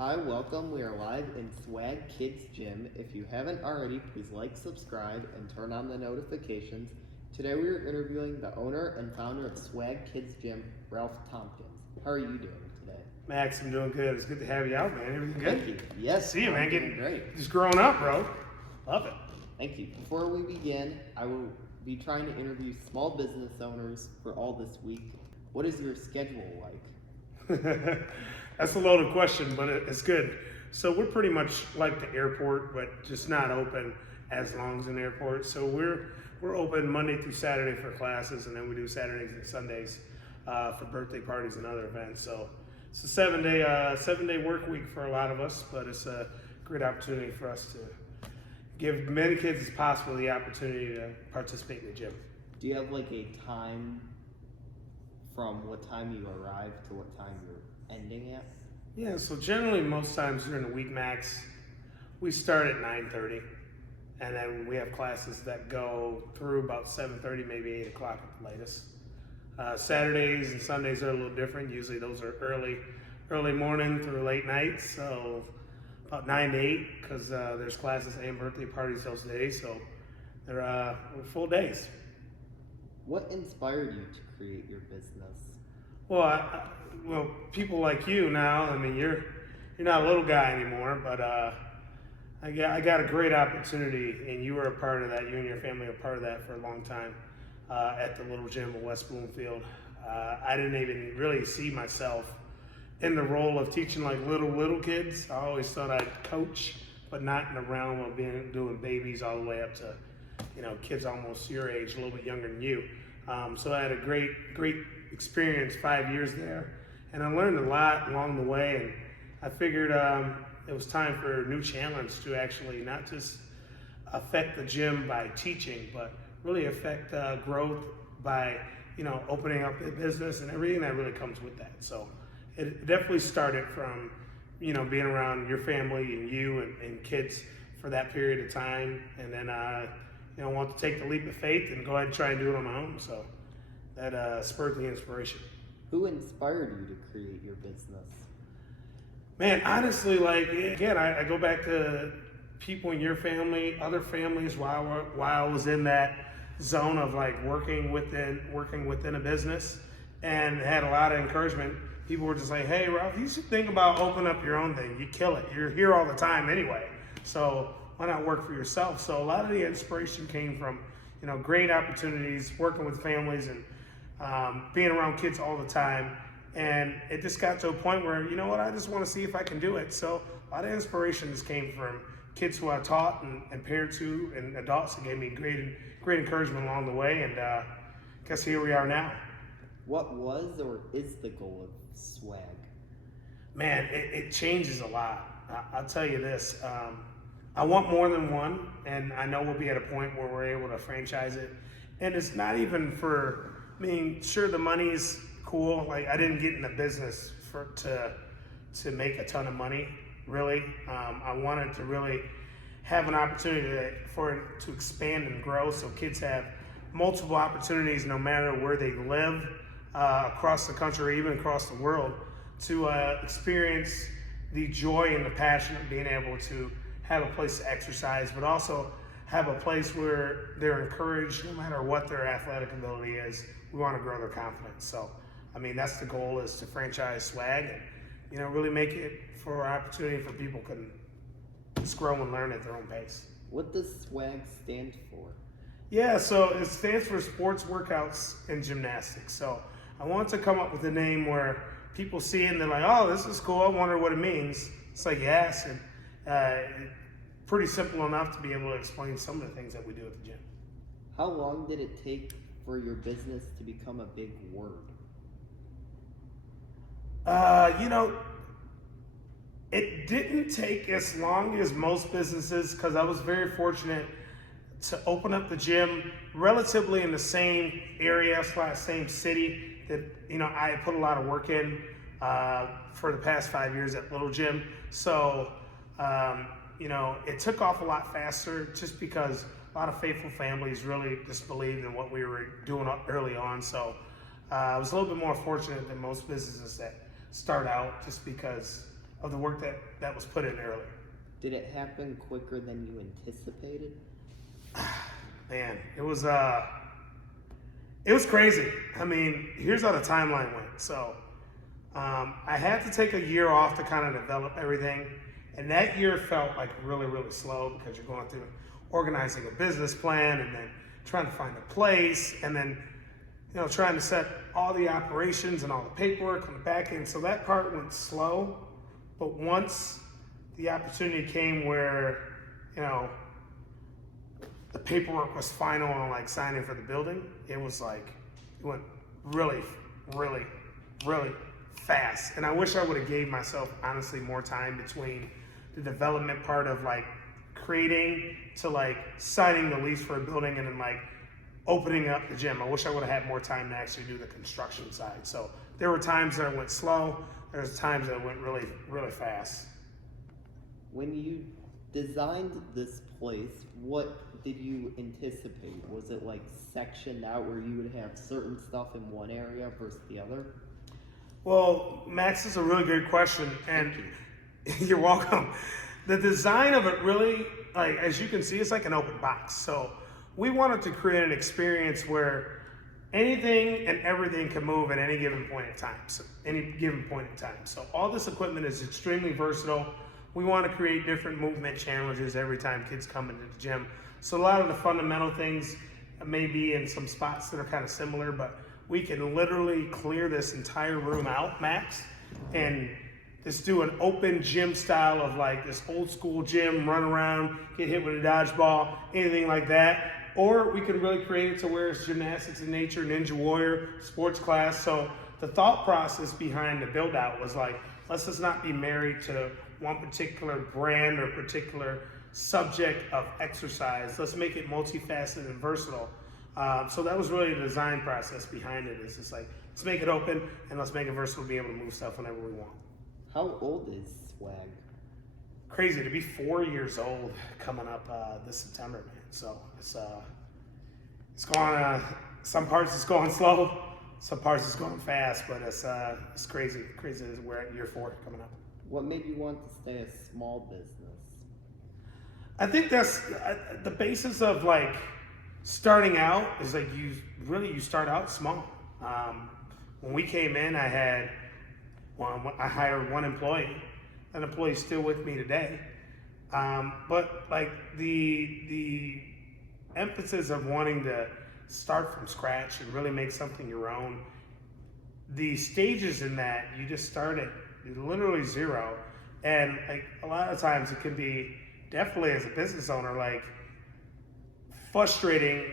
Hi, welcome. We are live in Swag Kids Gym. If you haven't already, please like, subscribe, and turn on the notifications. Today we are interviewing the owner and founder of Swag Kids Gym, Ralph Thompkins. How are you doing today? Max, I'm doing good. It's good to have you out, man. Everything good? Thank you. Yes, See you, man. Getting great. Just growing up, bro. Love it. Thank you. Before we begin, I will be trying to interview small business owners for all this week. What is your schedule like? That's a loaded question, but it's good. So we're pretty much like the airport, but just not open as long as an airport. So we're open Monday through Saturday for classes, and then we do Saturdays and Sundays for birthday parties and other events. So it's a seven-day work week for a lot of us, but it's a great opportunity for us to give many kids as possible the opportunity to participate in the gym. Do you have like a time from what time you arrive to what time you're ending at? Yeah, so generally most times during the week, Max, we start at 9:30, and then we have classes that go through about 7:30, maybe 8 o'clock at the latest. Saturdays and Sundays are a little different. Usually those are early morning through late nights, so about 9 to 8, because there's classes and birthday parties those days, so they're full days. What inspired you to create your business? Well, well, people like you now. I mean, you're not a little guy anymore, but I got a great opportunity, and you were a part of that. You and your family were a part of that for a long time at the little gym in West Bloomfield. I didn't even really see myself in the role of teaching like little kids. I always thought I'd coach, but not in the realm of doing babies all the way up to kids almost your age, a little bit younger than you. So I had a great experience 5 years there, and I learned a lot along the way, and I figured it was time for a new challenge to actually not just affect the gym by teaching, but really affect growth by opening up the business and everything that really comes with that. So it definitely started from being around your family and you and kids for that period of time, and then I want to take the leap of faith and go ahead and try and do it on my own. So that spurred the inspiration. Who inspired you to create your business? Man, honestly, again, I go back to people in your family, other families, while I was in that zone of working within a business, and had a lot of encouragement. People were just like, "Hey, Ralph, you should think about opening up your own thing. You kill it. You're here all the time anyway. So why not work for yourself?" So a lot of the inspiration came from great opportunities, working with families, and being around kids all the time. And it just got to a point where, I just want to see if I can do it. So a lot of inspiration just came from kids who I taught and parents who and adults that gave me great encouragement along the way. And I guess here we are now. What was or is the goal of Swag? Man, it changes a lot. I'll tell you this. I want more than one, and I know we'll be at a point where we're able to franchise it. And it's not even sure, the money's cool. I didn't get in the business to make a ton of money, really. I wanted to really have an opportunity for it to expand and grow, so kids have multiple opportunities no matter where they live across the country or even across the world to experience the joy and the passion of being able to have a place to exercise, but also have a place where they're encouraged no matter what their athletic ability is. We want to grow their confidence. So, that's the goal, is to franchise Swag and, really make it for an opportunity for people can just grow and learn at their own pace. What does Swag stand for? Yeah, so it stands for Sports Workouts and Gymnastics. So I want to come up with a name where people see it and they're like, "Oh, this is cool. I wonder what it means." It's like, yes, and pretty simple enough to be able to explain some of the things that we do at the gym. How long did it take for your business to become a big word? It didn't take as long as most businesses, because I was very fortunate to open up the gym relatively in the same area / same city that I put a lot of work in for the past 5 years at Little Gym. So it took off a lot faster just because a lot of faithful families really just believed in what we were doing early on. So I was a little bit more fortunate than most businesses that start out, just because of the work that was put in earlier. Did it happen quicker than you anticipated? Man, it was crazy. I mean, here's how the timeline went. So I had to take a year off to kind of develop everything. And that year felt like really, really slow because you're going through organizing a business plan and then trying to find a place and then, trying to set all the operations and all the paperwork on the back end. So that part went slow. But once the opportunity came where, the paperwork was final on like signing for the building, it went really, really, really fast. And I wish I would have gave myself honestly more time between the development part of like creating to like signing the lease for a building and then like opening up the gym. I wish I would have had more time to actually do the construction side. So there were times that it went slow. There's times that it went really, really fast. When you designed this place, what did you anticipate? Was it like sectioned out where you would have certain stuff in one area versus the other? Well, Max, this is a really good question, and you're welcome. The design of it really, like as you can see, it's like an open box. So we wanted to create an experience where anything and everything can move at any given point in time. So all this equipment is extremely versatile. We want to create different movement challenges every time kids come into the gym. So a lot of the fundamental things may be in some spots that are kind of similar, but we can literally clear this entire room out, Max, and just do an open gym style of like this old school gym, run around, get hit with a dodgeball, anything like that. Or we could really create it to where it's gymnastics in nature, ninja warrior, sports class. So the thought process behind the build out was like, let's just not be married to one particular brand or particular subject of exercise. Let's make it multifaceted and versatile. So that was really the design process behind it. It's just like, let's make it open and let's make it versatile to be able to move stuff whenever we want. How old is Swag? Crazy to be 4 years old coming up this September, man. So it's going. Some parts it's going slow, some parts it's going fast, but it's crazy. Crazy as we're at year 4 coming up. What made you want to stay a small business? I think that's the basis of like starting out is like you start out small. When we came in, I hired one employee. That employee's still with me today. But like the emphasis of wanting to start from scratch and really make something your own, the stages in that, you just start at literally zero. And like a lot of times it can be definitely as a business owner, like frustrating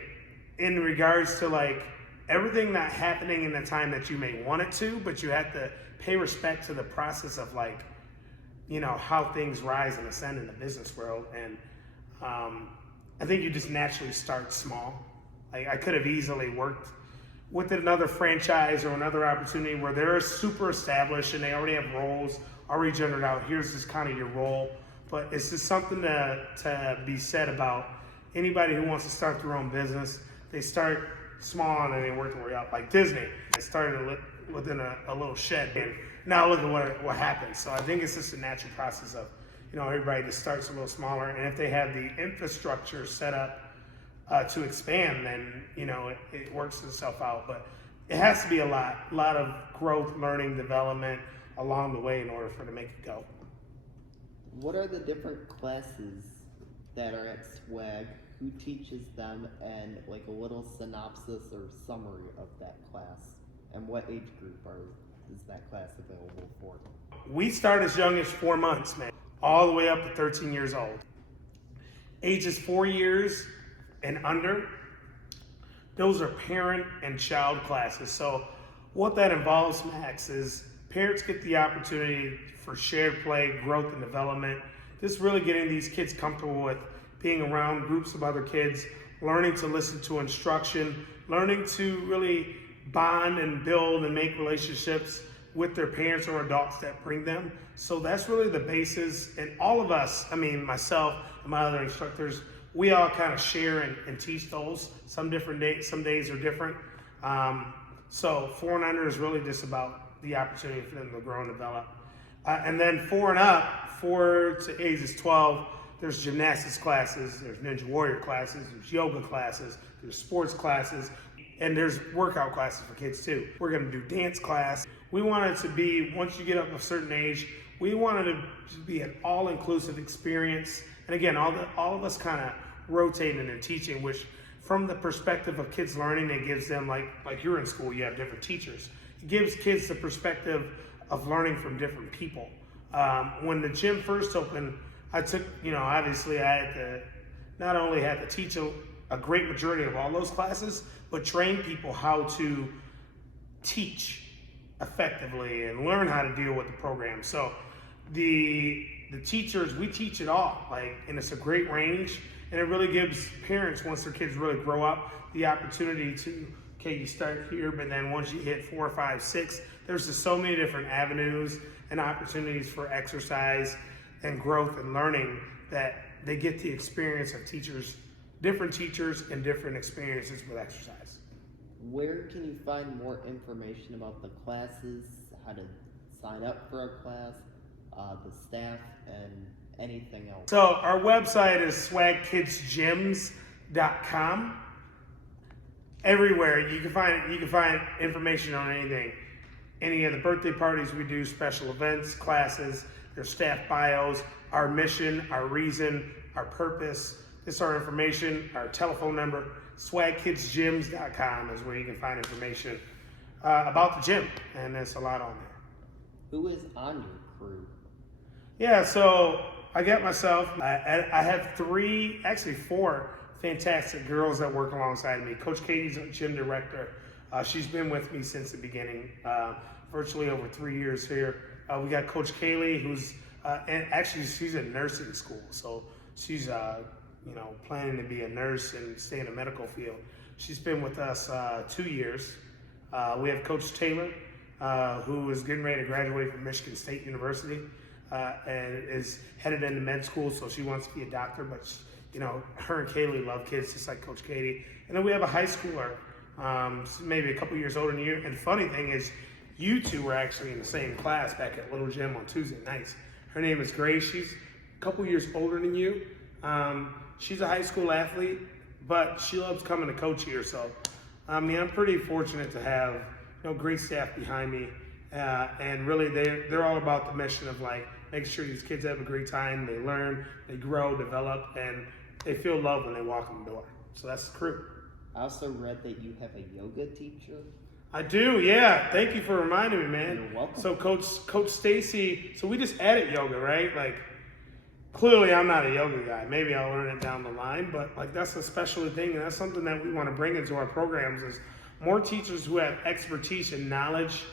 in regards to like everything not happening in the time that you may want it to, but you have to pay respect to the process of like, how things rise and ascend in the business world. And I think you just naturally start small. Like I could have easily worked with another franchise or another opportunity where they're super established and they already have roles already generated out. Here's just kind of your role. But it's just something to be said about anybody who wants to start their own business. They start small and then they work their way up. Like Disney, they started within a little shed, and now look at what happens. So I think it's just a natural process of, everybody just starts a little smaller, and if they have the infrastructure set up to expand, then it works itself out. But it has to be a lot of growth, learning, development along the way in order for it to make it go. What are the different classes that are at Swag? Who teaches them, and like a little synopsis or summary of that class? And what age group is that class available for? We start as young as 4 months, man, all the way up to 13 years old. Ages 4 years and under, those are parent and child classes. So what that involves, Max, is parents get the opportunity for shared play, growth, and development. Just really getting these kids comfortable with being around groups of other kids, learning to listen to instruction, learning to really bond and build and make relationships with their parents or adults that bring them. So that's really the basis. And all of us, myself and my other instructors, we all kind of share and teach those. Some days are different. So 4 and under is really just about the opportunity for them to grow and develop. And then 4 and up, 4 to ages 12, there's gymnastics classes, there's Ninja Warrior classes, there's yoga classes, there's sports classes, and there's workout classes for kids too. We're gonna do dance class. We want it to be, once you get up a certain age, we wanted it to be an all-inclusive experience. And again, all of us kind of rotating and teaching, which from the perspective of kids learning, it gives them, like you're in school, you have different teachers. It gives kids the perspective of learning from different people. When the gym first opened, I took, obviously I had to, not only had to teach a great majority of all those classes, but train people how to teach effectively and learn how to deal with the program. So the teachers, we teach it all, and it's a great range, and it really gives parents, once their kids really grow up, the opportunity to, okay, you start here, but then once you hit 4, 5, 6, there's just so many different avenues and opportunities for exercise and growth and learning that they get the experience of different teachers and different experiences with exercise. Where can you find more information about the classes, how to sign up for a class, the staff, and anything else? So our website is swagkidsgyms.com. Everywhere you can find information on anything. Any of the birthday parties we do, special events, classes, their staff bios, our mission, our reason, our purpose. This is our information, our telephone number. Swagkidsgyms.com is where you can find information about the gym, and there's a lot on there. Who is on your crew? Yeah, so I got myself, I have 4 fantastic girls that work alongside me. Coach Katie's our gym director. She's been with me since the beginning, virtually over 3 years here. We got Coach Kaylee, who's, and actually she's in nursing school, so she's planning to be a nurse and stay in the medical field. She's been with us 2 years. We have Coach Taylor, who is getting ready to graduate from Michigan State University and is headed into med school, so she wants to be a doctor, but her and Kaylee love kids just like Coach Katie. And then we have a high schooler, maybe a couple years older than you. And the funny thing is, you two were actually in the same class back at Little Gym on Tuesday nights. Her name is Grace. She's a couple years older than you. She's a high school athlete, but she loves coming to coach here. So, I'm pretty fortunate to have great staff behind me, and really they're all about the mission of making sure these kids have a great time, they learn, they grow, develop, and they feel love when they walk in the door. So that's the crew. I also read that you have a yoga teacher. I do, yeah. Thank you for reminding me, man. You're welcome. So Coach Stacy, so we just added yoga, right? Clearly I'm not a yoga guy. Maybe I'll learn it down the line, but that's a special thing, and that's something that we want to bring into our programs is more teachers who have expertise and knowledge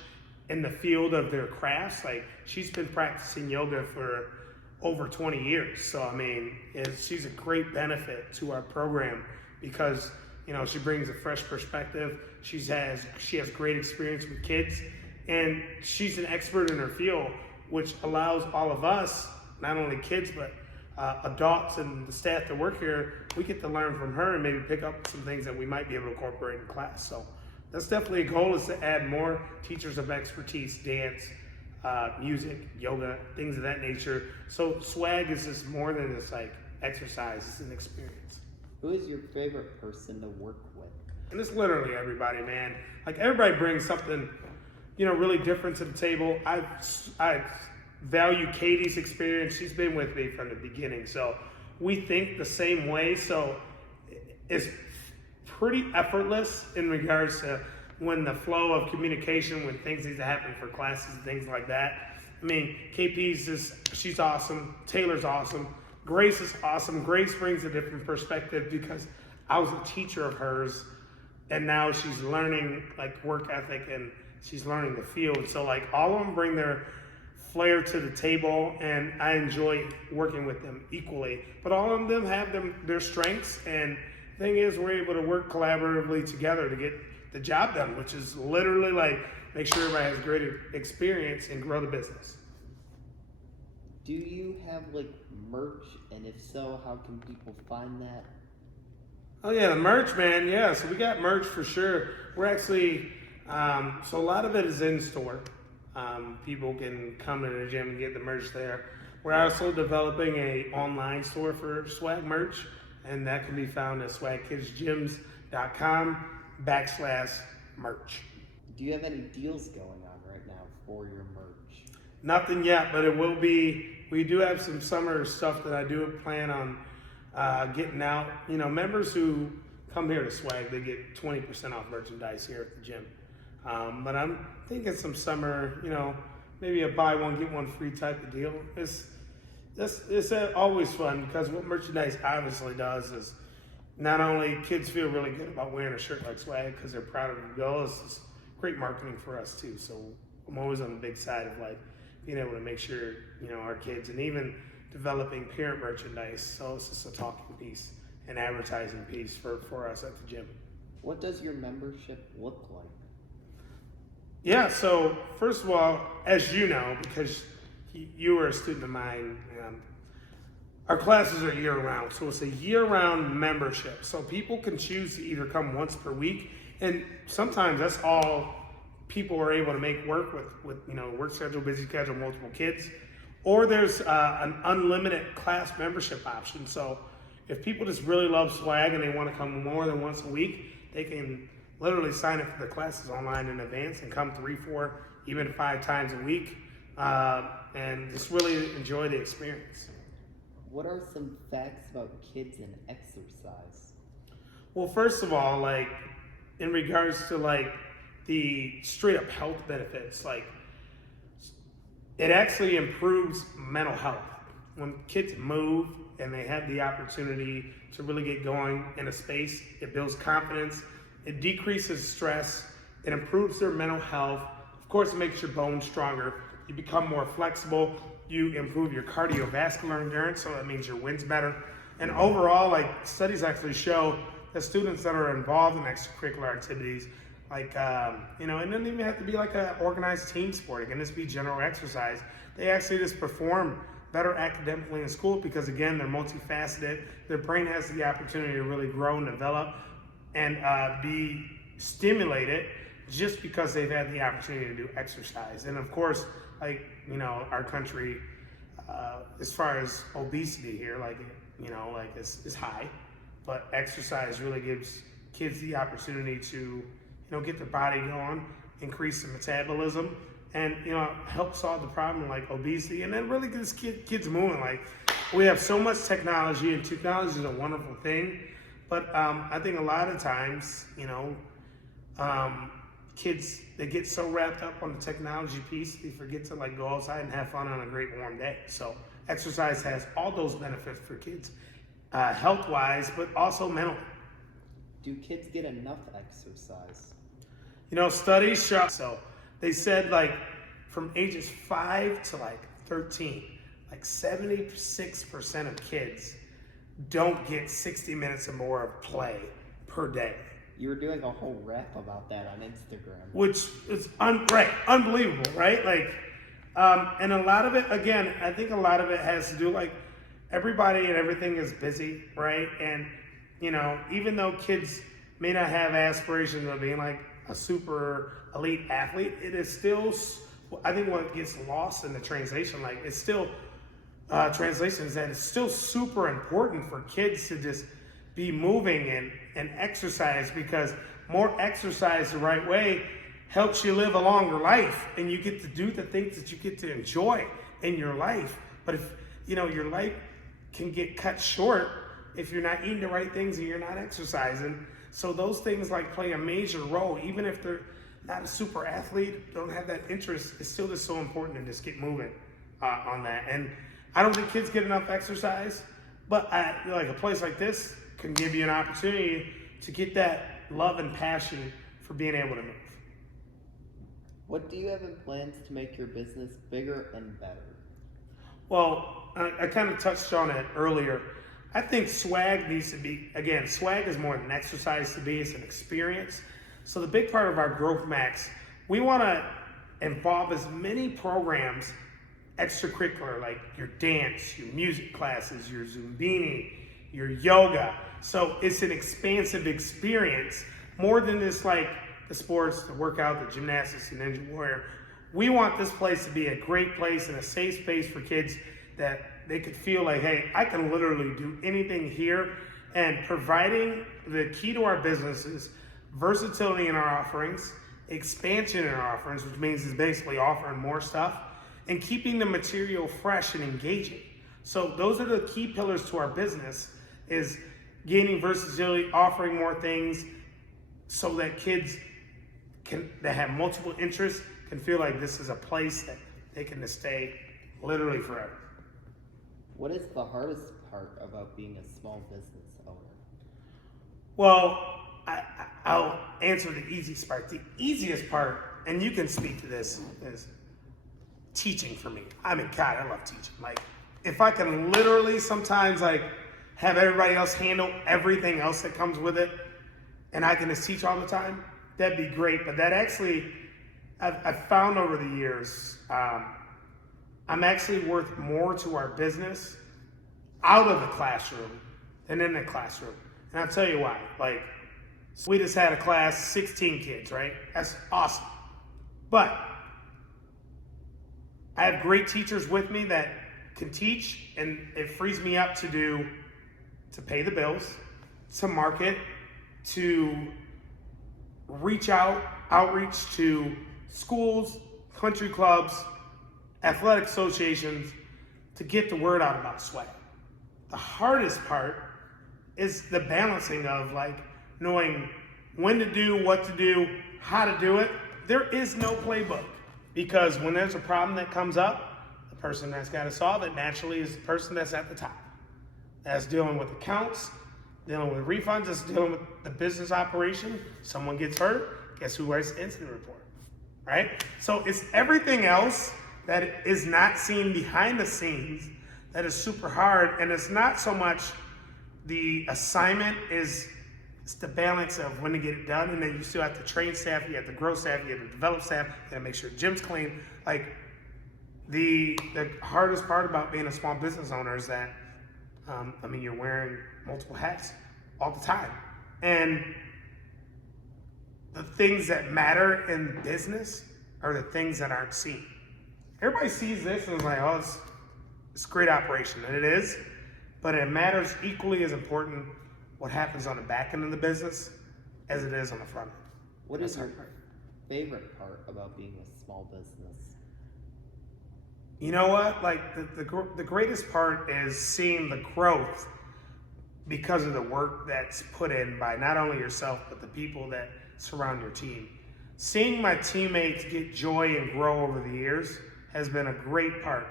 in the field of their crafts. She's been practicing yoga for over 20 years. So, she's a great benefit to our program because, she brings a fresh perspective. She has great experience with kids, and she's an expert in her field, which allows all of us, not only kids, but adults and the staff that work here, we get to learn from her and maybe pick up some things that we might be able to incorporate in class. So that's definitely a goal, is to add more teachers of expertise, dance, music, yoga, things of that nature. So swag is just more than just exercise, it's an experience. Who is your favorite person to work with? And it's literally everybody, man. Everybody brings something, really different to the table. I value Katie's experience. She's been with me from the beginning. So we think the same way. So it's pretty effortless in regards to when the flow of communication, when things need to happen for classes and things like that. She's awesome. Taylor's awesome. Grace is awesome. Grace brings a different perspective because I was a teacher of hers, and now she's learning work ethic and she's learning the field. So all of them bring their flair to the table, and I enjoy working with them equally. But all of them have their strengths, and the thing is, we're able to work collaboratively together to get the job done, which is literally make sure everybody has great experience and grow the business. Do you have merch, and if so, how can people find that? Oh yeah, the merch, man. Yeah, so we got merch for sure. We're actually, so a lot of it is in store. People can come to the gym and get the merch there. We're also developing a online store for swag merch, and that can be found at swagkidsgyms.com/merch. Do you have any deals going on right now for your merch? Nothing yet, but it will be. We do have some summer stuff that I do plan on getting out. You know, members who come here to swag, they get 20% off merchandise here at the gym. But I'm thinking some summer, you know, maybe a buy one, get one free type of deal. It's always fun because what merchandise obviously does is not only kids feel really good about wearing a shirt like swag because they're proud of the goal, it's great marketing for us too. So I'm always on the big side of like being able to make sure, you know, our kids and even developing parent merchandise. So it's just a talking piece, an advertising piece for us at the gym. What does your membership look like? Yeah, so first of all, as you know, because you were a student of mine, our classes are year-round. So it's a year-round membership. So people can choose to either come once per week, and sometimes that's all people are able to make work with you know, work schedule, busy schedule, multiple kids. Or there's an unlimited class membership option. So if people just really love swag and they want to come more than once a week, they can literally sign up for the classes online in advance and come 3, 4, even 5 times a week, and just really enjoy the experience. What are some facts about kids and exercise? Well, first of all, like in regards to like the straight up health benefits, like it actually improves mental health. When kids move and they have the opportunity to really get going in a space, it builds confidence. It decreases stress, it improves their mental health. Of course, it makes your bones stronger. You become more flexible. You improve your cardiovascular endurance, so that means your wind's better. And overall, like studies actually show that students that are involved in extracurricular activities, like, you know, it doesn't even have to be like an organized team sport. It can just be general exercise. They actually just perform better academically in school because, again, they're multifaceted. Their brain has the opportunity to really grow and develop and be stimulated just because they've had the opportunity to do exercise. And of course, like, you know, our country, as far as obesity here, like, you know, like it's high, but exercise really gives kids the opportunity to, you know, get their body going, increase the metabolism, and, you know, help solve the problem like obesity, and then really gets kids moving. Like, we have so much technology, and technology is a wonderful thing. But I think a lot of times, you know, kids, they get so wrapped up on the technology piece, they forget to like go outside and have fun on a great warm day. So exercise has all those benefits for kids, health-wise, but also mentally. Do kids get enough exercise? You know, studies show, so they said like from ages 5 to like 13, like 76% of kids don't get 60 minutes or more of play per day. You were doing a whole rap about that on Instagram. Which is unbelievable, right? Like, and a lot of it, again, I think a lot of it has to do like everybody and everything is busy, right? And, you know, even though kids may not have aspirations of being like a super elite athlete, it is still, I think what gets lost in the translation, like it's still, translation is that it's still super important for kids to just be moving and exercise, because more exercise the right way helps you live a longer life, and you get to do the things that you get to enjoy in your life. But if, you know, your life can get cut short if you're not eating the right things and you're not exercising. So those things like play a major role, even if they're not a super athlete, don't have that interest, it's still just so important to just get moving on that. And I don't think kids get enough exercise, but like a place like this can give you an opportunity to get that love and passion for being able to move. What do you have in plans to make your business bigger and better? Well, I kind of touched on it earlier. I think swag needs to be, again, swag is more than exercise to be, it's an experience. So the big part of our Growth Max, we want to involve as many programs, extracurricular, like your dance, your music classes, your Zumbini, your yoga. So it's an expansive experience, more than just like the sports, the workout, the gymnastics, the Ninja Warrior. We want this place to be a great place and a safe space for kids that they could feel like, hey, I can literally do anything here. And providing the key to our business is versatility in our offerings, expansion in our offerings, which means it's basically offering more stuff, and keeping the material fresh and engaging. So those are the key pillars to our business, is gaining versatility, offering more things so that kids that have multiple interests can feel like this is a place that they can stay literally forever. What is the hardest part about being a small business owner? Well, I'll answer the easiest part. The easiest part, and you can speak to this, is teaching for me. I mean, God, I love teaching. Like, if I can literally sometimes like have everybody else handle everything else that comes with it, and I can just teach all the time, that'd be great. But that actually, I've found over the years, I'm actually worth more to our business out of the classroom than in the classroom. And I'll tell you why. Like, we just had a class, 16 kids, right? That's awesome. But I have great teachers with me that can teach, and it frees me up to pay the bills, to market, to outreach to schools, country clubs, athletic associations, to get the word out about swag. The hardest part is the balancing of like knowing when to do, what to do, how to do it. There is no playbook, because when there's a problem that comes up, the person that's got to solve it naturally is the person that's at the top. That's dealing with accounts, dealing with refunds, that's dealing with the business operation. Someone gets hurt, guess who writes the incident report, right? So it's everything else that is not seen behind the scenes that is super hard. And it's not so much the assignment, it's the balance of when to get it done. And then you still have to train staff, you have to grow staff, you have to develop staff, you gotta make sure the gym's clean. Like, the hardest part about being a small business owner is that, you're wearing multiple hats all the time. And the things that matter in business are the things that aren't seen. Everybody sees this and is like, oh, it's a great operation, and it is, but it matters equally as important what happens on the back end of the business as it is on the front end. What is your favorite part about being a small business? You know what? Like, the greatest part is seeing the growth because of the work that's put in by not only yourself, but the people that surround your team. Seeing my teammates get joy and grow over the years has been a great part.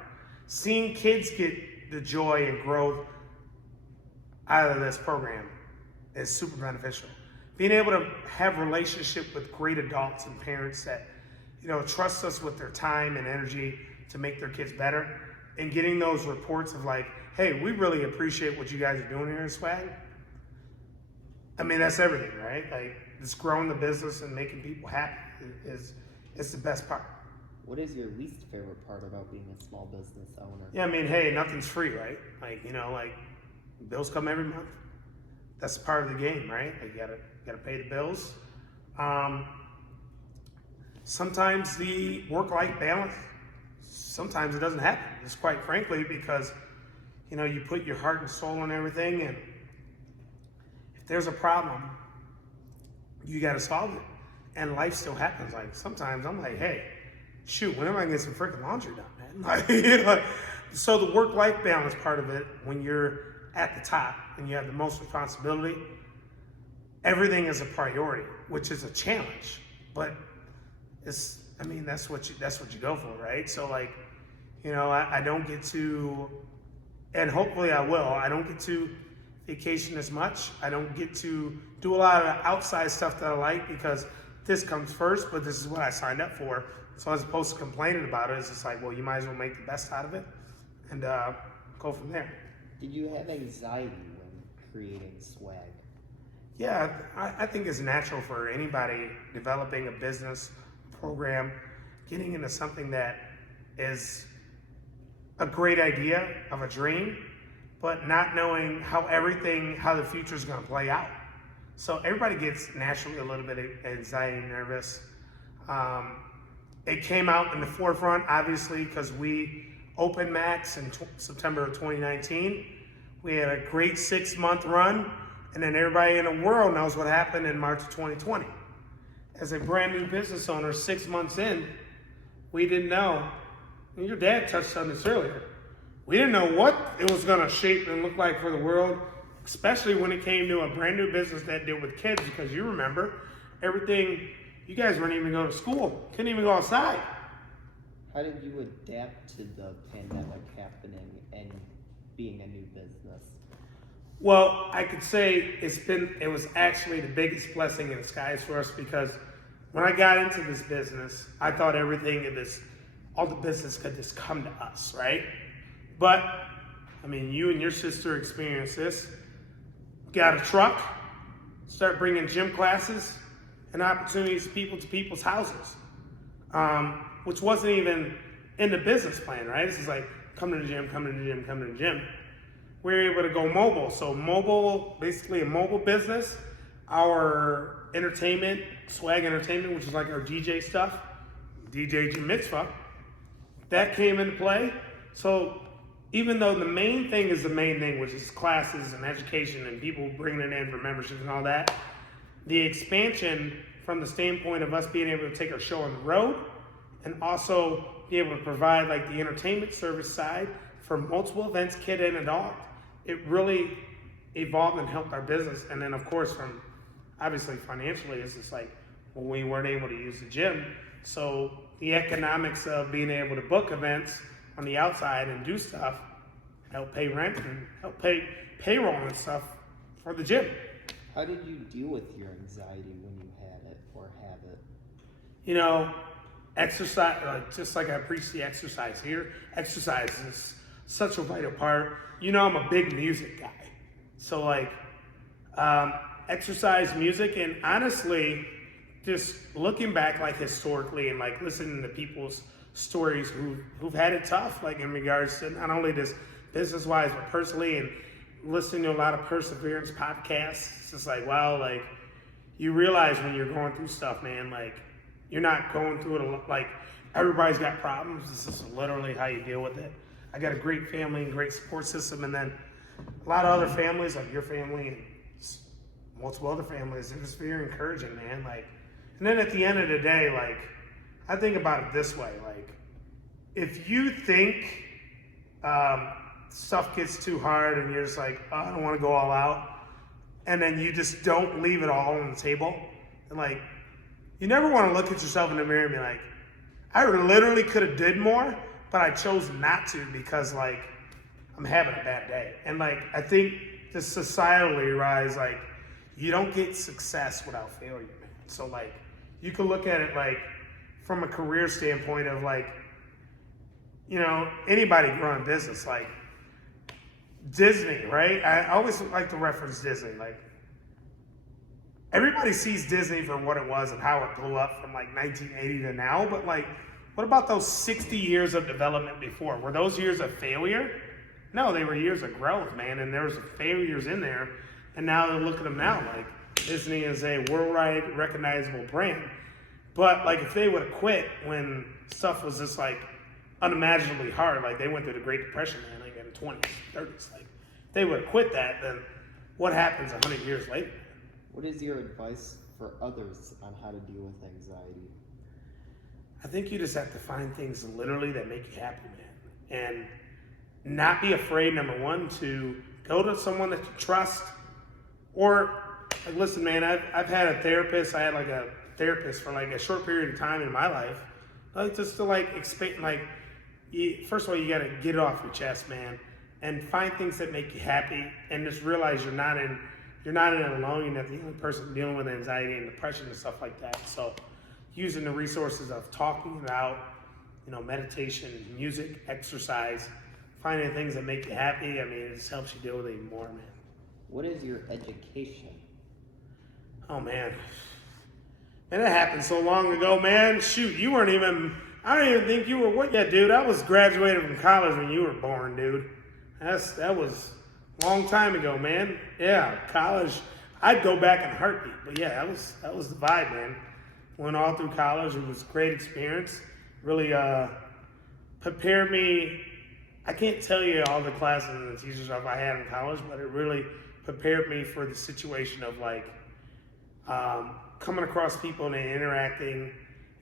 Seeing kids get the joy and growth out of this program is super beneficial. Being able to have relationship with great adults and parents that, trust us with their time and energy to make their kids better, and getting those reports of like, hey, we really appreciate what you guys are doing here in Swag. That's everything, right? Like, just growing the business and making people happy is the best part. What is your least favorite part about being a small business owner? Yeah, hey, nothing's free, right? Like, bills come every month. That's part of the game, right? Like, you gotta pay the bills. Sometimes the work-life balance, sometimes it doesn't happen. Just quite frankly, because you put your heart and soul in everything, and if there's a problem, you gotta solve it. And life still happens. Like, sometimes I'm like, hey, shoot, when am I gonna get some freaking laundry done, man? So the work-life balance part of it, when you're at the top and you have the most responsibility, everything is a priority, which is a challenge, but that's what you go for, right? So I don't get to, and hopefully I will, I don't get to vacation as much. I don't get to do a lot of outside stuff that I like, because this comes first, but this is what I signed up for. So as opposed to complaining about it, it's just like, well, you might as well make the best out of it and go from there. Did you have anxiety when creating Swag? Yeah, I think it's natural for anybody developing a business program, getting into something that is a great idea of a dream, but not knowing how the future is going to play out. So everybody gets naturally a little bit of anxiety and nervous. it came out in the forefront, obviously, because we opened Max in September of 2019. We had a great 6-month run, and then everybody in the world knows what happened in March of 2020. As a brand new business owner, 6 months in, we didn't know, and your dad touched on this earlier, we didn't know what it was gonna shape and look like for the world, especially when it came to a brand new business that dealt with kids, because you remember, everything, you guys weren't even going to school, couldn't even go outside. How did you adapt to the pandemic happening and being a new business? Well, I could say it was actually the biggest blessing in disguise for us, because when I got into this business, I thought all the business could just come to us, right? But, I mean, you and your sister experienced this. Got a truck, start bringing gym classes and opportunities to people's houses, which wasn't even in the business plan, right? This is like, come to the gym, come to the gym, come to the gym. We were able to go mobile. So mobile, basically a mobile business. Our entertainment, Swag Entertainment, which is like our DJ stuff, DJ Jim Mitzvah, that came into play. So even though the main thing is the main thing, which is classes and education and people bringing it in for memberships and all that, the expansion from the standpoint of us being able to take our show on the road and also be able to provide like the entertainment service side for multiple events, kid and adult, it really evolved and helped our business. And then of course, from obviously financially, it's just like, well, we weren't able to use the gym. So the economics of being able to book events on the outside and do stuff, help pay rent and help pay payroll and stuff for the gym. How did you deal with your anxiety when you had it or have it? You know, exercise, just like I preach the exercise here, exercise is such a vital part. You know, I'm a big music guy. So like, exercise, music, and honestly, just looking back like historically and like listening to people's stories who've had it tough, like in regards to not only just business-wise, but personally, and listening to a lot of perseverance podcasts. It's just like, wow, like you realize when you're going through stuff, man, like you're not going through it like everybody's got problems. This is literally how you deal with it. I got a great family and great support system, and then a lot of other families, like your family and multiple other families, they're just very encouraging, man. Like, and then at the end of the day, like, I think about it this way, like, if you think stuff gets too hard and you're just like, oh, I don't want to go all out, and then you just don't leave it all on the table, and like, you never want to look at yourself in the mirror and be like, I literally could have did more, but I chose not to because like, I'm having a bad day. And like, I think just societally rise, like, you don't get success without failure, man. So like, you could look at it like, from a career standpoint of like, you know, anybody growing a business, like Disney, right? I always like to reference Disney. Like, everybody sees Disney for what it was and how it blew up from like 1980 to now, but like, what about those 60 years of development before? Were those years of failure? No, they were years of growth, man, and there was failures in there. And now look at them now, like Disney is a worldwide recognizable brand. But like if they would have quit when stuff was just like unimaginably hard, like they went through the Great Depression, man, like in the 20s, 30s, like if they would have quit that, then what happens 100 years later? What is your advice for others on how to deal with anxiety? I think you just have to find things literally that make you happy, man. And not be afraid, number one, to go to someone that you trust. Or, like, listen, man, I've had a therapist. I had like a therapist for like a short period of time in my life. Like just to like expand, like, first of all, you got to get it off your chest, man. And find things that make you happy. And just realize you're not in it alone. You're not the only person dealing with anxiety and depression and stuff like that. So using the resources of talking it out, you know, meditation, music, exercise, finding things that make you happy. I mean, it just helps you deal with it even more, man. What is your education? Oh, man. Man, that happened so long ago, man. Shoot, you weren't even, I don't even think you were, what? Yeah, dude, I was graduated from college when you were born, dude. That was a long time ago, man. Yeah, college, I'd go back in a heartbeat. But yeah, that was the vibe, man. Went all through college. It was a great experience. really prepared me. I can't tell you all the classes and the teacher stuff I had in college, but it really prepared me for the situation of like coming across people and interacting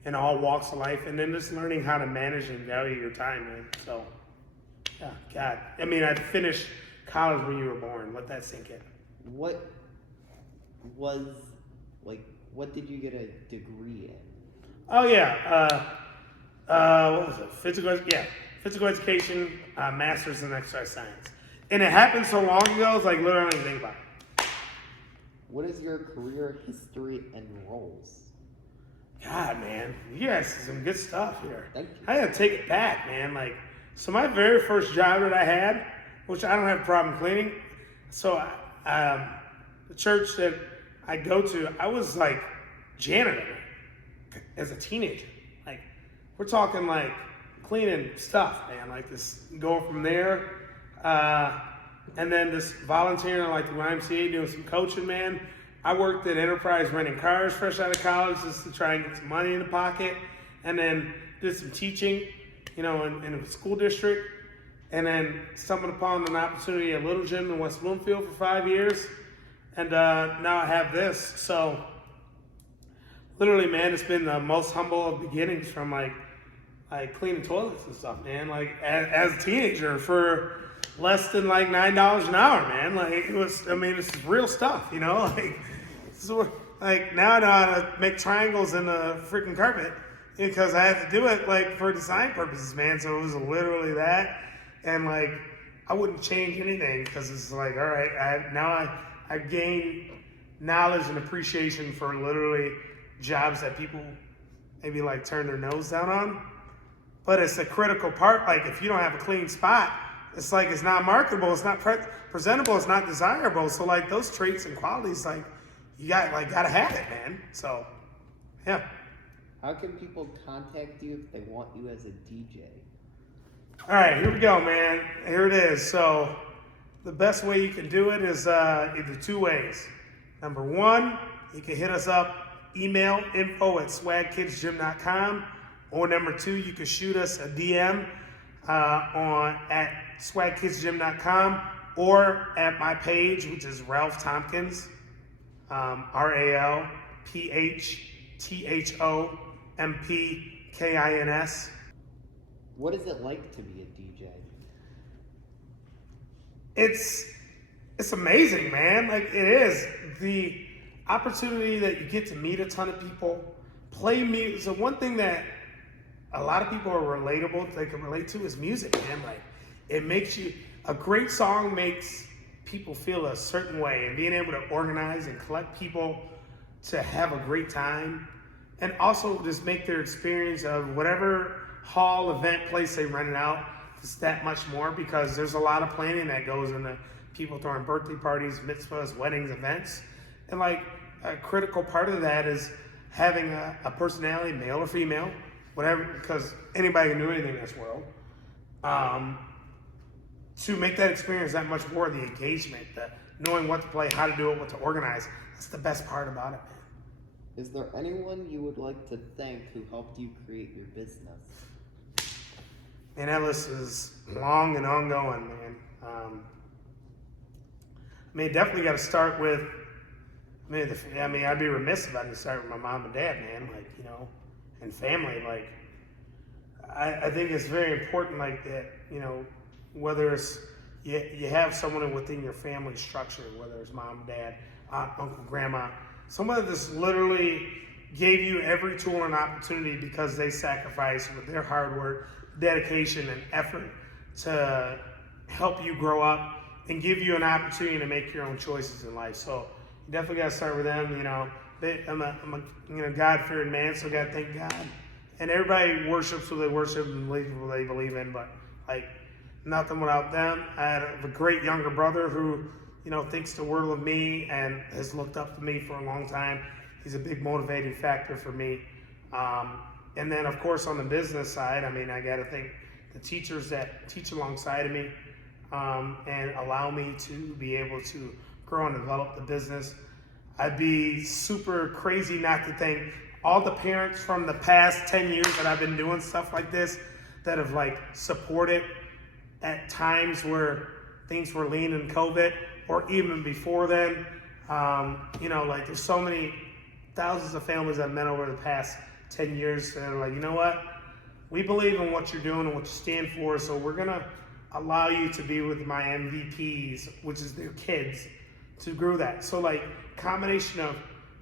in all walks of life, and then just learning how to manage and value your time, man. So, yeah, God. I mean, I finished college when you were born. Let that sink in. What was, like, what did you get a degree in? Oh, yeah. What was it? Physical education, master's in exercise science. And it happened so long ago, it's like literally I don't even think about it. What is your career history and roles? God, man, you guys some good stuff here. Thank you. I gotta take it back, man. Like, so my very first job that I had, which I don't have a problem cleaning, so the church that I go to, I was like janitor as a teenager. Like, we're talking like cleaning stuff, man. Like this, going from there, and then just volunteering like the YMCA, doing some coaching, man. I worked at Enterprise renting cars fresh out of college just to try and get some money in the pocket, and then did some teaching, in a school district, and then stumbled upon an opportunity at Little Gym in West Bloomfield for 5 years, and now I have this. So literally, man, it's been the most humble of beginnings from like cleaning toilets and stuff, man. Like as a teenager for less than like $9 an hour, man. Like it was, I mean, it's real stuff, like, so like now I know how to make triangles in the freaking carpet because I had to do it like for design purposes, man. So it was literally that. And like, I wouldn't change anything because it's like, all right, I've gained knowledge and appreciation for literally jobs that people maybe like turn their nose down on. But it's a critical part. Like if you don't have a clean spot, it's like it's not marketable, it's not presentable, it's not desirable. So like those traits and qualities, like you gotta have it, man. So yeah. How can people contact you if they want you as a DJ? All right, here we go, man. Here it is. So the best way you can do it is either two ways. Number one, you can hit us up, email info@swagkidsgym.com, or number two, you can shoot us a DM at swagkidsgym.com or at my page, which is Ralph Thompkins, RalphThompkins. What is it like to be a DJ? It's amazing, man. Like it is the opportunity that you get to meet a ton of people, play music. So one thing that a lot of people are relatable, they can relate to is music, man. Like it makes a great song makes people feel a certain way, and being able to organize and collect people to have a great time, and also just make their experience of whatever hall, event, place they rented out just that much more, because there's a lot of planning that goes into people throwing birthday parties, mitzvahs, weddings, events. And like a critical part of that is having a personality, male or female, whatever, because anybody can do anything in this world. To make that experience that much more, the engagement, the knowing what to play, how to do it, what to organize, that's the best part about it, man. Is there anyone you would like to thank who helped you create your business? And that list is long and ongoing, man. Definitely got to start with, I'd be remiss if I didn't start with my mom and dad, man, and family. Like, I think it's very important, like that, whether it's, you have someone within your family structure, whether it's mom, dad, aunt, uncle, grandma, someone that just literally gave you every tool and opportunity because they sacrificed with their hard work, dedication, and effort to help you grow up and give you an opportunity to make your own choices in life. So you definitely got to start with them. I'm a God-fearing man, so I got to thank God. And everybody worships who they worship and believes what they believe in, but like nothing without them. I had a great younger brother who, thinks the world of me and has looked up to me for a long time. He's a big motivating factor for me. And then, of course, on the business side, I got to thank the teachers that teach alongside of me and allow me to be able to grow and develop the business. I'd be super crazy not to thank all the parents from the past 10 years that I've been doing stuff like this that have like supported at times where things were lean in COVID or even before then. You know, like there's so many thousands of families I've met over the past 10 years that are like, you know what? We believe in what you're doing and what you stand for, so we're gonna allow you to be with my MVPs, which is their kids, to grow that. So like combination of,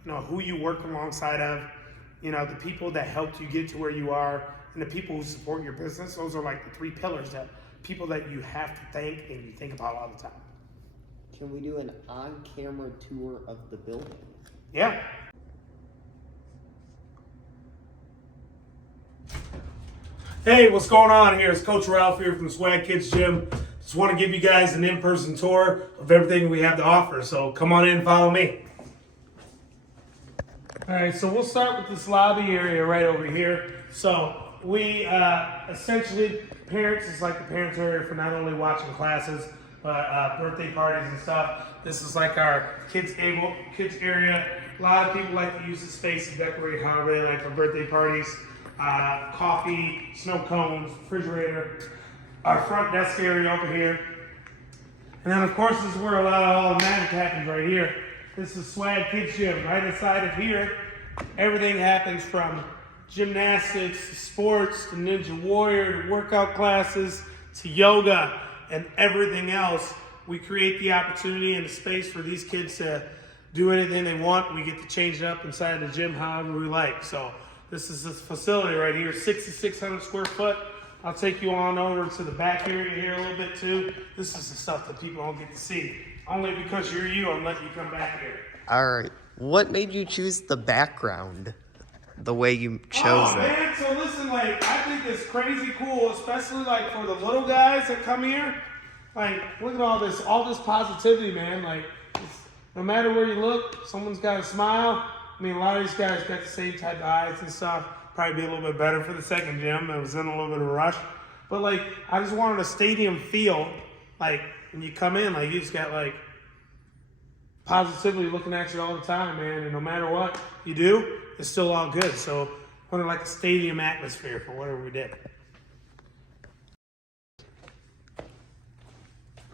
you know, who you work alongside of, you know, the people that helped you get to where you are, and the people who support your business. Those are like the three pillars that people that you have to thank and you think about all the time. Can we do an on-camera tour of the building? Yeah. Hey, what's going on here? It's Coach Ralph here from Swag Kids Gym. Just want to give you guys an in-person tour of everything we have to offer. So come on in and follow me. All right, so we'll start with this lobby area right over here. So we essentially, parents is like the parents area for not only watching classes, but birthday parties and stuff. This is like our kids area. A lot of people like to use the space to decorate however they like for birthday parties. Coffee, snow cones, refrigerator, our front desk area over here. And then of course this is where a lot of all the magic happens right here. This is Swag Kids Gym. Right inside of here, everything happens from gymnastics, to sports, to Ninja Warrior, to workout classes, to yoga, and everything else. We create the opportunity and the space for these kids to do anything they want. We get to change it up inside the gym however we like. So this is this facility right here, 6,600 square foot. I'll take you on over to the back area here a little bit too. This is the stuff that people don't get to see. Only because you're you, I'm letting you come back here. All right. What made you choose the background the way you chose it? Man, so listen, like, I think it's crazy cool, especially like for the little guys that come here. Like, look at all this positivity, man. Like, no matter where you look, someone's got a smile. I mean, a lot of these guys got the same type of eyes and stuff. Probably be a little bit better for the second gym. I was in a little bit of a rush. But, like, I just wanted a stadium feel. Like, when you come in, like, you just got, like, positively looking at you all the time, man. And no matter what you do, it's still all good. So, I wanted, like, a stadium atmosphere for whatever we did.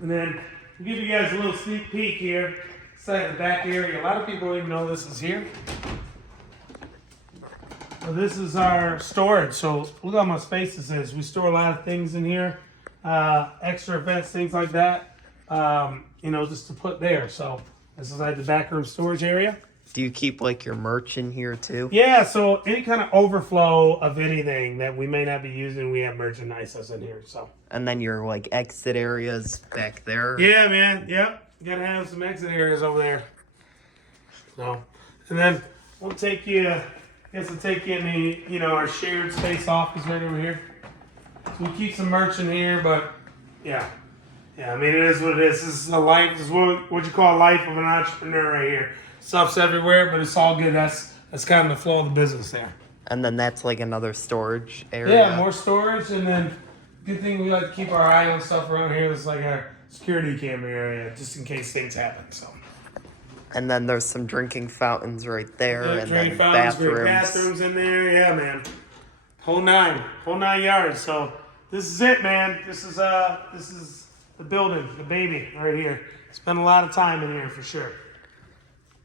And then, I'll give you guys a little sneak peek here. Inside the back area. A lot of people don't even know this is here. So this is our storage. So look how much space this is. We store a lot of things in here, extra events, things like that. You know, just to put there. So this is like the back room storage area. Do you keep like your merch in here too? Yeah. So any kind of overflow of anything that we may not be using, we have merchandise that's in here. So. And then your like exit areas back there. Yeah, man. Yep. You gotta have some exit areas over there. So, and then we'll take you. I guess we'll take you in the, you know, our shared space office right over here. So we keep some merch in here, but yeah. I mean, it is what it is. This is a life. This is what you call a life of an entrepreneur right here. Stuff's everywhere, but it's all good. That's kind of the flow of the business there. And then that's like another storage area. Yeah, more storage, and then good thing we like to keep our eye on stuff around here. It's like our security camera area, just in case things happen. So. And then there's some drinking fountains right there, Yeah, and drinking then fountains, bathrooms. great bathrooms in there. Yeah, man. Whole nine yards. So this is it, man. This is the building, the baby right here. Spent a lot of time in here for sure.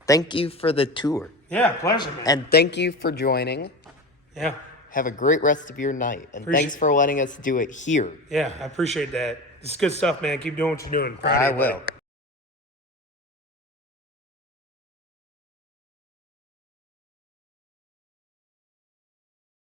Thank you for the tour. Yeah, pleasure, man. And thank you for joining. Yeah. Have a great rest of your night. And thanks for letting us do it here. Yeah, I appreciate that. It's good stuff, man. Keep doing what you're doing. Proud of I you, buddy. will.